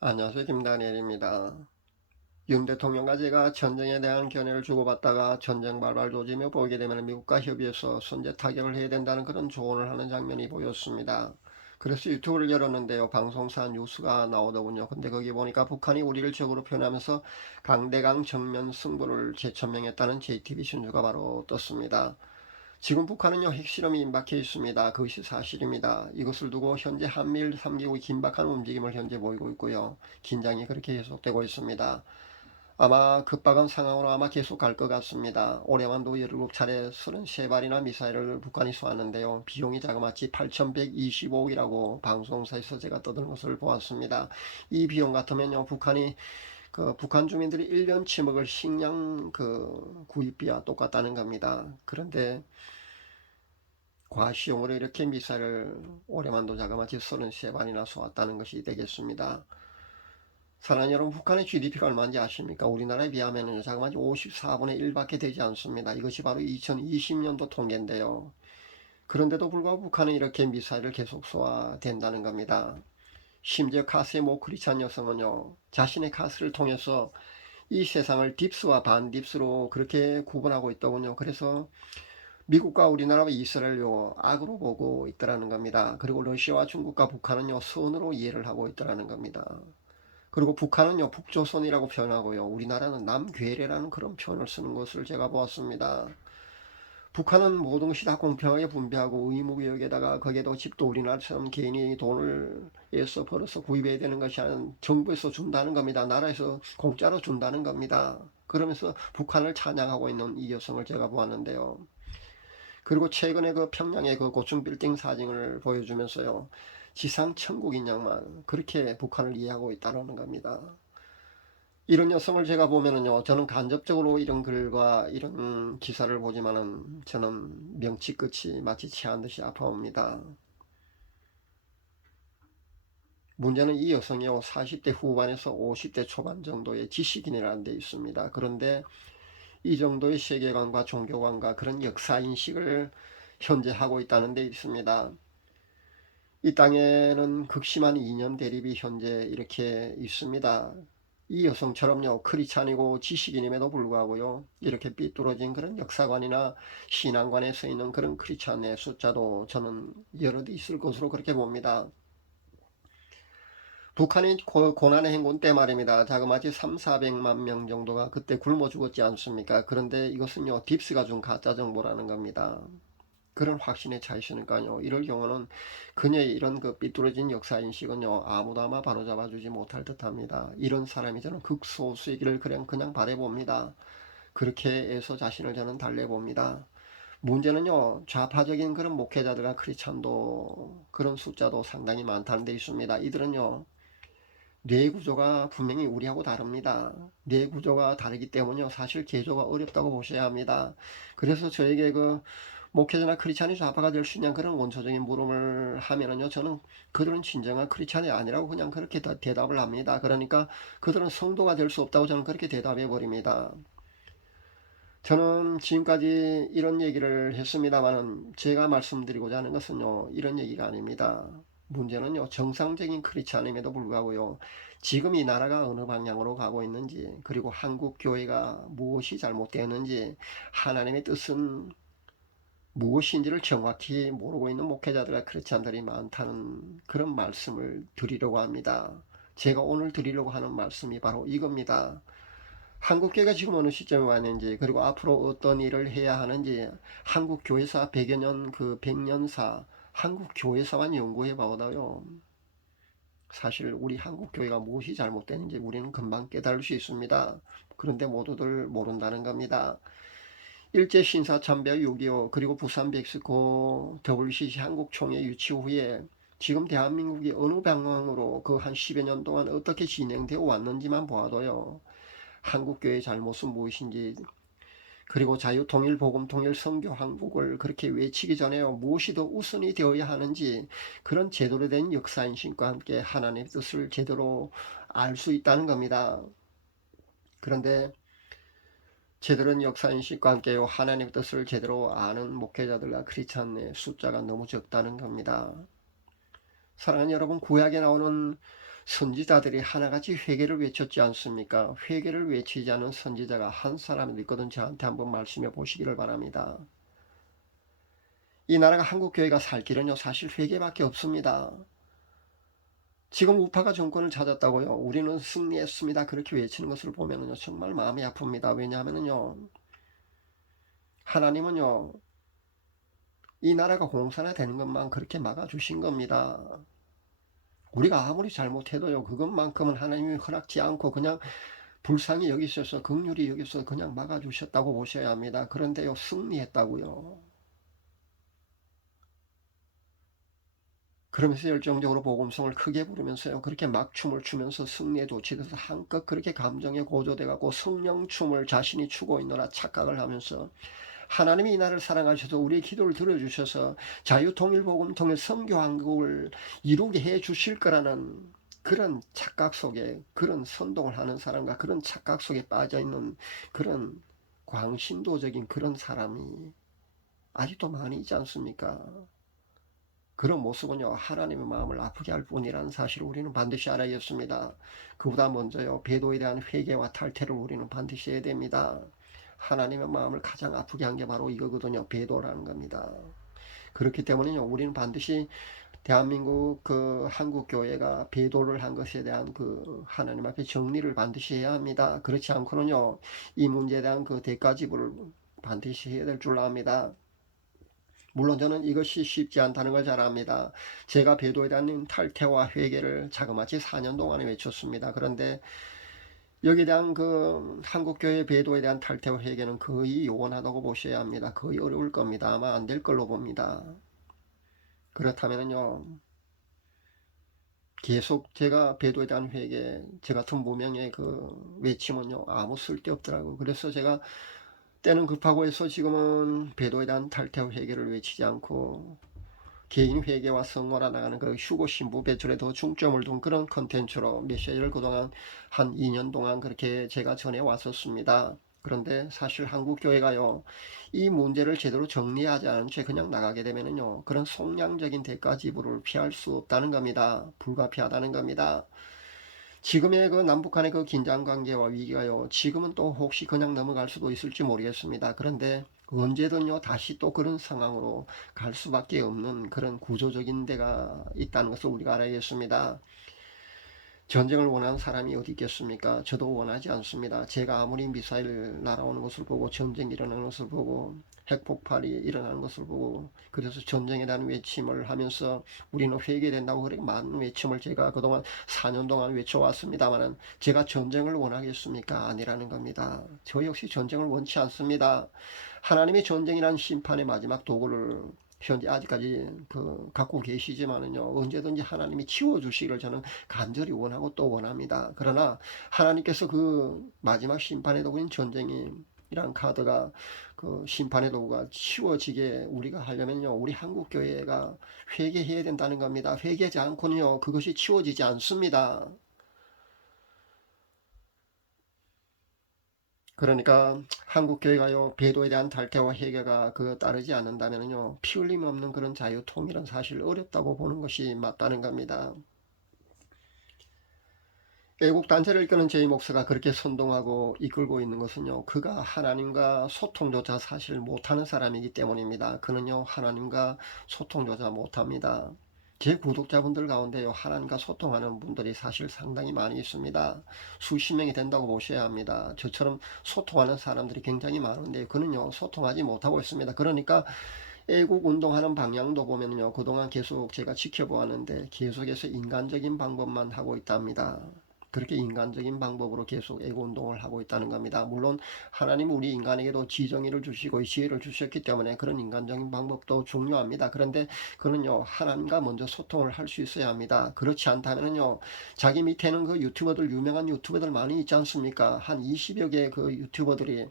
안녕하세요. 김다니엘입니다. 윤 대통령과 제가 전쟁에 대한 견해를 주고받다가 전쟁 발발 조짐을 보이게 되면 미국과 협의해서 선제 타격을 해야 된다는 그런 조언을 하는 장면이 보였습니다. 그래서 유튜브를 열었는데요. 방송사 뉴스가 나오더군요. 근데 거기 보니까 북한이 우리를 적으로 표현하면서 강대강 정면 승부를 재천명했다는 JTBC 뉴스가 바로 떴습니다. 지금 북한은요 핵실험이 임박해 있습니다. 그것이 사실입니다. 이것을 두고 현재 한미일 3개국이 긴박한 움직임을 현재 보이고 있고요. 긴장이 그렇게 계속되고 있습니다. 아마 급박한 상황으로 아마 계속 갈 것 같습니다. 올해만도 17차례 33발이나 미사일을 북한이 쏘았는데요. 비용이 자그마치 8,125억이라고 방송사에서 제가 떠드는 것을 보았습니다. 이 비용 같으면요 북한이 북한 주민들이 1년 치먹을 식량 구입비와 똑같다는 겁니다. 그런데 과시용으로 이렇게 미사일을 올해만도 자그마치 33발이나 쏘았다는 것이 되겠습니다. 사랑하는 여러분, 북한의 GDP가 얼마인지 아십니까? 우리나라에 비하면 자그마치 54분의 1밖에 되지 않습니다. 이것이 바로 2020년도 통계인데요. 그런데도 불구하고 북한은 이렇게 미사일을 계속 쏘아댄다는 겁니다. 심지어 카스의 모 크리스찬 여성은요, 자신의 카스를 통해서 이 세상을 딥스와 반딥스로 그렇게 구분하고 있더군요. 그래서 미국과 우리나라와 이스라엘요 악으로 보고 있더라는 겁니다. 그리고 러시아와 중국과 북한은요 선으로 이해를 하고 있더라는 겁니다. 그리고 북한은요 북조선이라고 표현하고요 우리나라는 남괴뢰라는 그런 표현을 쓰는 것을 제가 보았습니다. 북한은 모든 것이 다 공평하게 분배하고 의무구역에다가 거기에도 집도 우리나라처럼 개인이 돈을 애써 벌어서 구입해야 되는 것이 아니라 정부에서 준다는 겁니다. 나라에서 공짜로 준다는 겁니다. 그러면서 북한을 찬양하고 있는 이 여성을 제가 보았는데요. 그리고 최근에 그 평양의 그 고층 빌딩 사진을 보여주면서요. 지상 천국인 양만 그렇게 북한을 이해하고 있다는 겁니다. 이런 여성을 제가 보면은요, 저는 간접적으로 이런 글과 이런 기사를 보지만은 저는 명치 끝이 마치 체한 듯이 아파옵니다. 문제는 이 여성이요, 40대 후반에서 50대 초반 정도의 지식인이라는 데 있습니다. 그런데 이 정도의 세계관과 종교관과 그런 역사인식을 현재 하고 있다는 데 있습니다. 이 땅에는 극심한 이념 대립이 현재 이렇게 있습니다. 이 여성처럼요, 크리스찬이고 지식인임에도 불구하고요, 이렇게 삐뚤어진 그런 역사관이나 신앙관에 서 있는 그런 크리스찬의 숫자도 저는 여럿 있을 것으로 그렇게 봅니다. 북한이 고난의 행군 때 말입니다. 자그마치 3, 400만 명 정도가 그때 굶어 죽었지 않습니까? 그런데 이것은요, 딥스가 준 가짜 정보라는 겁니다. 그런 확신에 차 있으니까요. 이럴 경우는 그녀의 이런 그 삐뚤어진 역사인식은요, 아무도 아마 바로잡아주지 못할 듯합니다. 이런 사람이 저는 극소수이기를 그냥 바라봅니다. 그렇게 해서 자신을 저는 달래봅니다. 문제는요, 좌파적인 그런 목회자들과 크리스찬도 그런 숫자도 상당히 많다는 데 있습니다. 이들은요, 뇌 구조가 분명히 우리하고 다릅니다. 뇌 구조가 다르기 때문에 사실 개조가 어렵다고 보셔야 합니다. 그래서 저에게 목회자나 크리스찬이 좌파가 될 수 있냐 그런 원초적인 물음을 하면은요 저는 그들은 진정한 크리스찬이 아니라고 그냥 그렇게 대답을 합니다. 그러니까 그들은 성도가 될 수 없다고 저는 그렇게 대답해 버립니다. 저는 지금까지 이런 얘기를 했습니다만은 제가 말씀드리고자 하는 것은요 이런 얘기가 아닙니다. 문제는요 정상적인 크리스찬임에도 불구하고요 지금 이 나라가 어느 방향으로 가고 있는지 그리고 한국 교회가 무엇이 잘못되었는지 하나님의 뜻은 무엇인지를 정확히 모르고 있는 목회자들과 크리스찬들이 많다는 그런 말씀을 드리려고 합니다. 제가 오늘 드리려고 하는 말씀이 바로 이겁니다. 한국교회가 지금 어느 시점에 왔는지 그리고 앞으로 어떤 일을 해야 하는지 한국 교회사 100여 년 그 100년사 한국 교회사만 연구해 봐도요. 사실 우리 한국 교회가 무엇이 잘못되는지 우리는 금방 깨달을 수 있습니다. 그런데 모두들 모른다는 겁니다. 일제 신사참배 6.25 그리고 부산 백스코 WCC 한국총회 유치 후에 지금 대한민국이 어느 방향으로 그 한 10여 년 동안 어떻게 진행되어 왔는지만 보아도요. 한국교회의 잘못은 무엇인지 그리고 자유통일 복음통일 선교 한국을 그렇게 외치기 전에요. 무엇이 더 우선이 되어야 하는지 그런 제대로 된 역사인식과 함께 하나님의 뜻을 제대로 알 수 있다는 겁니다. 그런데 제대로 된 역사인식과 함께요. 하나님의 뜻을 제대로 아는 목회자들과 크리스찬의 숫자가 너무 적다는 겁니다. 사랑하는 여러분, 구약에 나오는 선지자들이 하나같이 회개를 외쳤지 않습니까? 회개를 외치지 않은 선지자가 한 사람이 있거든. 저한테 한번 말씀해 보시기를 바랍니다. 이 나라가 한국교회가 살 길은요 사실 회개밖에 없습니다. 지금 우파가 정권을 찾았다고요. 우리는 승리했습니다. 그렇게 외치는 것을 보면요 정말 마음이 아픕니다. 왜냐하면요 하나님은요 이 나라가 공산화되는 것만 그렇게 막아주신 겁니다. 우리가 아무리 잘못해도요 그것만큼은 하나님이 허락지 않고 그냥 불쌍히 여기셔서 긍휼히 여기서 그냥 막아주셨다고 보셔야 합니다. 그런데요 승리했다고요. 그러면서 열정적으로 복음성을 크게 부르면서요 그렇게 막 춤을 추면서 승리에 도취돼서 한껏 그렇게 감정에 고조돼 갖고 성령춤을 자신이 추고 있노라 착각을 하면서 하나님이 이 나라를 사랑하셔서 우리의 기도를 들어주셔서 자유통일복음 통해 선교한국을 이루게 해 주실 거라는 그런 착각 속에, 그런 선동을 하는 사람과 그런 착각 속에 빠져있는 그런 광신도적인 그런 사람이 아직도 많이 있지 않습니까? 그런 모습은요 하나님의 마음을 아프게 할 뿐이라는 사실을 우리는 반드시 알아야겠습니다. 그보다 먼저요 배도에 대한 회개와 탈퇴를 우리는 반드시 해야 됩니다. 하나님의 마음을 가장 아프게 한 게 바로 이거거든요. 배도라는 겁니다. 그렇기 때문에요 우리는 반드시 대한민국 그 한국교회가 배도를 한 것에 대한 그 하나님 앞에 정리를 반드시 해야 합니다. 그렇지 않고는요 이 문제에 대한 그 대가 지불을 반드시 해야 될 줄 압니다. 물론 저는 이것이 쉽지 않다는 걸 잘 압니다. 제가 배도에 대한 탈퇴와 회개를 자그마치 4년 동안에 외쳤습니다. 그런데 여기에 대한 그 한국교회 배도에 대한 탈퇴와 회개는 거의 요원하다고 보셔야 합니다. 거의 어려울 겁니다. 아마 안 될 걸로 봅니다. 그렇다면요 계속 제가 배도에 대한 회개, 저 같은 무명의 그 외침은요 아무 쓸데없더라고요. 그래서 제가 때는 급하고 해서 지금은 배도에 대한 탈퇴와 회개를 외치지 않고 개인 회개와 성화라 나가는 그 휴고 신부 배출에 더 중점을 둔 그런 컨텐츠로 메시지를 그동안 한 2년 동안 그렇게 제가 전해 왔었습니다. 그런데 사실 한국 교회가요 이 문제를 제대로 정리하지 않은 채 그냥 나가게 되면은요 그런 속량적인 대가 지불을 피할 수 없다는 겁니다. 불가피하다는 겁니다. 지금의 그 남북 간의 그 긴장 관계와 위기가요 지금은 또 혹시 그냥 넘어갈 수도 있을지 모르겠습니다. 그런데 언제든요 다시 또 그런 상황으로 갈 수밖에 없는 그런 구조적인 데가 있다는 것을 우리가 알아야겠습니다. 전쟁을 원하는 사람이 어디 있겠습니까? 저도 원하지 않습니다. 제가 아무리 미사일 날아오는 것을 보고 전쟁이 일어나는 것을 보고 핵폭발이 일어나는 것을 보고 그래서 전쟁에 대한 외침을 하면서 우리는 회개된다고 그렇게 많은 외침을 제가 그동안 4년 동안 외쳐왔습니다만 제가 전쟁을 원하겠습니까? 아니라는 겁니다. 저 역시 전쟁을 원치 않습니다. 하나님이 전쟁이란 심판의 마지막 도구를 현재 아직까지 갖고 계시지만은요 언제든지 하나님이 치워주시기를 저는 간절히 원하고 또 원합니다. 그러나 하나님께서 그 마지막 심판의 도구인 전쟁이 이란 카드가 그 심판의 도구가 치워지게 우리가 하려면요 우리 한국 교회가 회개해야 된다는 겁니다. 회개하지 않고는요 그것이 치워지지 않습니다. 그러니까 한국 교회가요 배도에 대한 탈퇴와 회개가 따르지 않는다면요 피 흘림 없는 그런 자유 통일은 사실 어렵다고 보는 것이 맞다는 겁니다. 애국 단체를 이끄는 제 목사가 그렇게 선동하고 이끌고 있는 것은요 그가 하나님과 소통조차 사실 못하는 사람이기 때문입니다. 그는요 하나님과 소통조차 못합니다. 제 구독자분들 가운데요 하나님과 소통하는 분들이 사실 상당히 많이 있습니다. 수십 명이 된다고 보셔야 합니다. 저처럼 소통하는 사람들이 굉장히 많은데 그는요 소통하지 못하고 있습니다. 그러니까 애국 운동하는 방향도 보면요 그동안 계속 제가 지켜보았는데 계속해서 인간적인 방법만 하고 있답니다. 그렇게 인간적인 방법으로 계속 애국 운동을 하고 있다는 겁니다. 물론 하나님 우리 인간에게도 지정의를 주시고 지혜를 주셨기 때문에 그런 인간적인 방법도 중요합니다. 그런데 그는요 하나님과 먼저 소통을 할 수 있어야 합니다. 그렇지 않다면요 자기 밑에는 그 유튜버들 유명한 유튜버들 많이 있지 않습니까? 한 20여 개의 그 유튜버들이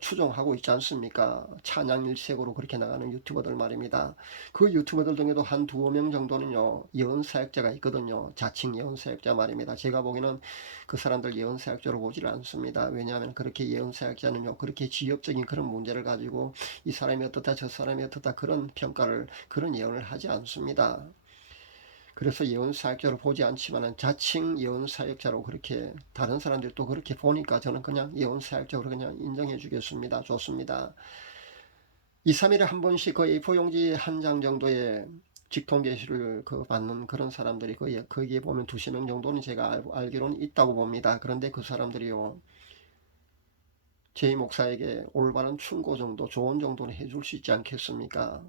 추종하고 있지 않습니까? 찬양 일색으로 그렇게 나가는 유튜버들 말입니다. 그 유튜버들 중에도 한 두어 명 정도는요, 예언사역자가 있거든요. 자칭 예언사역자 말입니다. 제가 보기에는 그 사람들 예언사역자로 보지를 않습니다. 왜냐하면 그렇게 예언사역자는요, 그렇게 지역적인 그런 문제를 가지고 이 사람이 어떻다, 저 사람이 어떻다 그런 평가를, 그런 예언을 하지 않습니다. 그래서 예언사역자로 보지 않지만은 자칭 예언사역자로 그렇게 다른 사람들이 또 그렇게 보니까 저는 그냥 예언사역자로 그냥 인정해 주겠습니다. 좋습니다. 2, 3일에 한 번씩 그 A4용지 한 장 정도의 직통 계시를 받는 그런 사람들이 거기에 보면 2~3명 정도는 제가 알기로는 있다고 봅니다. 그런데 그 사람들이요, 제 목사에게 올바른 충고 정도, 조언 정도는 해줄 수 있지 않겠습니까?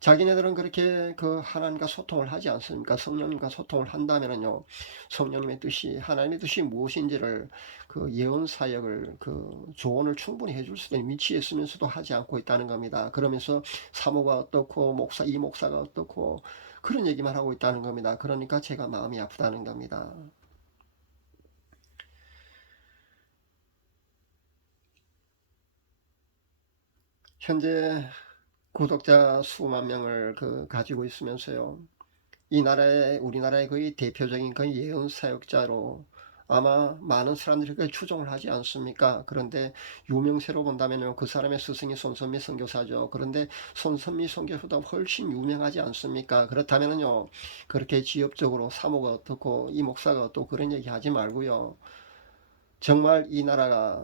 자기네들은 그렇게 하나님과 소통을 하지 않습니까? 성령님과 소통을 한다면은요, 성령님의 뜻이, 하나님의 뜻이 무엇인지를 예언 사역을 조언을 충분히 해줄 수 있는 위치에 있으면서도 하지 않고 있다는 겁니다. 그러면서 사모가 어떻고 이 목사가 어떻고 그런 얘기만 하고 있다는 겁니다. 그러니까 제가 마음이 아프다는 겁니다. 현재 구독자 수만 명을 가지고 있으면서요, 우리나라의 거의 대표적인 예언 사역자로 아마 많은 사람들이 추종을 하지 않습니까? 그런데 유명세로 본다면 그 사람의 스승이 손선미 선교사죠. 그런데 손선미 선교사보다 훨씬 유명하지 않습니까? 그렇다면요, 그렇게 지엽적으로 사모가 어떻고 이 목사가 어떻고 그런 얘기 하지 말고요. 정말 이 나라가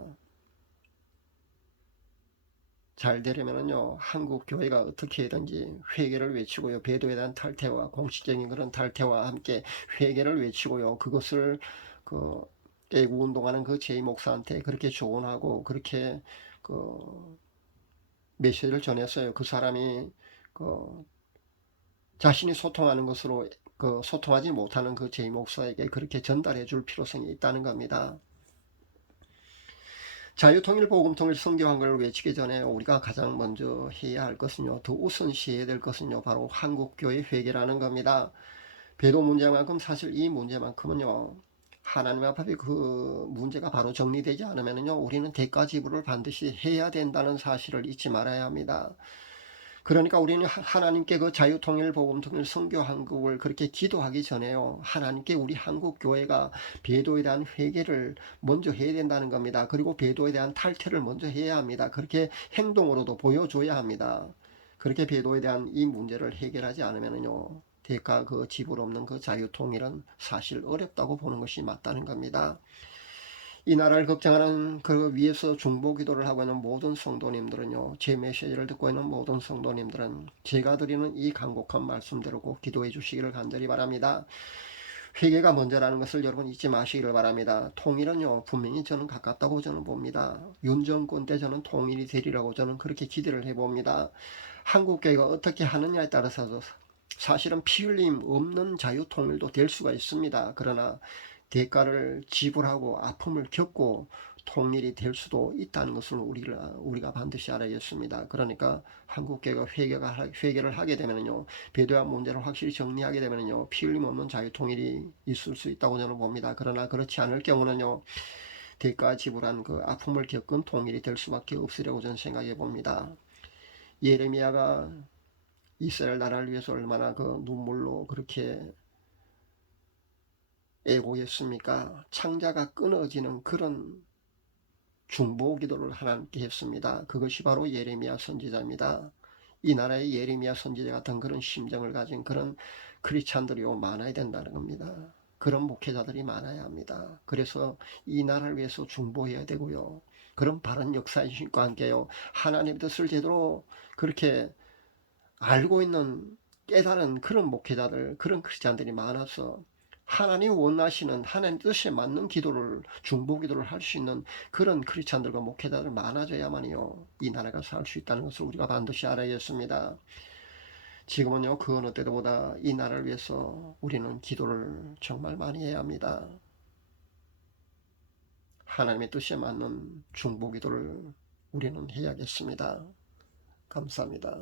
잘 되려면은요, 한국 교회가 어떻게 해든지 회개를 외치고요, 배도에 대한 탈퇴와 공식적인 그런 탈퇴와 함께 회개를 외치고요, 그것을 그 깨고 운동하는 제이 목사한테 그렇게 조언하고 그렇게 그 메시지를 전했어요. 그 사람이 그 자신이 소통하는 것으로 소통하지 못하는 제이 목사에게 그렇게 전달해 줄 필요성이 있다는 겁니다. 자유통일복음통일 선교한국을 외치기 전에 우리가 가장 먼저 해야 할 것은요, 더 우선시해야 될 것은요, 바로 한국교회 회개라는 겁니다. 배도 문제만큼 사실 이 문제만큼은요, 하나님 앞에 문제가 바로 정리되지 않으면요, 우리는 대가 지불을 반드시 해야 된다는 사실을 잊지 말아야 합니다. 그러니까 우리는 하나님께 자유통일 복음통일 선교 한국을 그렇게 기도하기 전에요, 하나님께 우리 한국 교회가 배도에 대한 회개를 먼저 해야 된다는 겁니다. 그리고 배도에 대한 탈퇴를 먼저 해야 합니다. 그렇게 행동으로도 보여줘야 합니다. 그렇게 배도에 대한 이 문제를 해결하지 않으면요, 대가 지불 없는 자유통일은 사실 어렵다고 보는 것이 맞다는 겁니다. 이 나라를 걱정하는 위에서 중보기도를 하고 있는 모든 성도님들은요, 제 메시지를 듣고 있는 모든 성도님들은 제가 드리는 이 간곡한 말씀대로 꼭 기도해 주시기를 간절히 바랍니다. 회개가 먼저라는 것을 여러분 잊지 마시기를 바랍니다. 통일은요, 분명히 저는 가깝다고 저는 봅니다. 윤 정권 때 저는 통일이 되리라고 저는 그렇게 기대를 해봅니다. 한국교회가 어떻게 하느냐에 따라서 사실은 피 흘림 없는 자유통일도 될 수가 있습니다. 그러나 대가를 지불하고 아픔을 겪고 통일이 될 수도 있다는 것을 우리가 반드시 알아야겠습니다. 그러니까 한국교회가 회개를 하게 되면요, 배도와 문제를 확실히 정리하게 되면요, 피 흘림 없는 자유통일이 있을 수 있다고 저는 봅니다. 그러나 그렇지 않을 경우는요, 대가 지불한 아픔을 겪은 통일이 될 수밖에 없으려고 저는 생각해 봅니다. 예레미야가 이스라엘 나라를 위해서 얼마나 눈물로 그렇게 애고했습니까? 창자가 끊어지는 그런 중보 기도를 하나님께 했습니다. 그것이 바로 예레미야 선지자입니다. 이 나라의 예레미야 선지자 같은 그런 심정을 가진 그런 크리스찬들이 많아야 된다는 겁니다. 그런 목회자들이 많아야 합니다. 그래서 이 나라를 위해서 중보해야 되고요, 그런 바른 역사인식과 함께요, 하나님의 뜻을 제대로 그렇게 알고 있는 깨달은 그런 목회자들, 그런 크리스찬들이 많아서 하나님 원하시는 하나님 뜻에 맞는 기도를, 중보 기도를 할 수 있는 그런 크리스찬들과 목회자들 많아져야만요, 이 나라가 살 수 있다는 것을 우리가 반드시 알아야겠습니다. 지금은요, 그 어느 때보다 이 나라를 위해서 우리는 기도를 정말 많이 해야 합니다. 하나님의 뜻에 맞는 중보 기도를 우리는 해야겠습니다. 감사합니다.